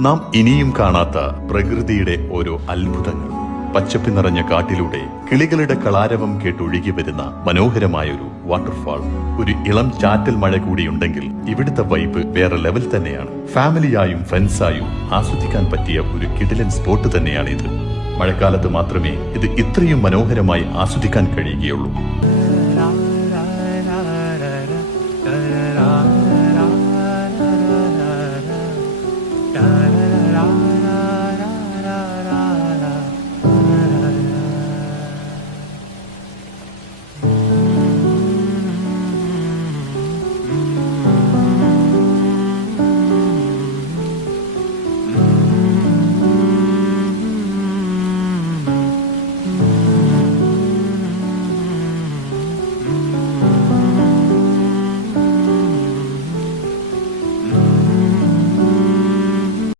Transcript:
നാം ഇനിയും കാണാത്ത പ്രകൃതിയുടെ ഓരോ അത്ഭുതങ്ങൾ. പച്ചപ്പി നിറഞ്ഞ കാട്ടിലൂടെ കിളികളുടെ കളാരവം കേട്ടൊഴുകി വരുന്ന മനോഹരമായൊരു വാട്ടർഫാൾ. ഒരു ഇളം ചാറ്റൽ മഴ കൂടിയുണ്ടെങ്കിൽ ഇവിടുത്തെ വൈബ് വേറെ ലെവൽ തന്നെയാണ്. ഫാമിലിയായും ഫ്രണ്ട്സായും ആസ്വദിക്കാൻ പറ്റിയ ഒരു കിടിലൻ സ്പോട്ട് തന്നെയാണിത്. മഴക്കാലത്ത് മാത്രമേ ഇത് ഇത്രയും മനോഹരമായി ആസ്വദിക്കാൻ കഴിയുകയുള്ളൂ.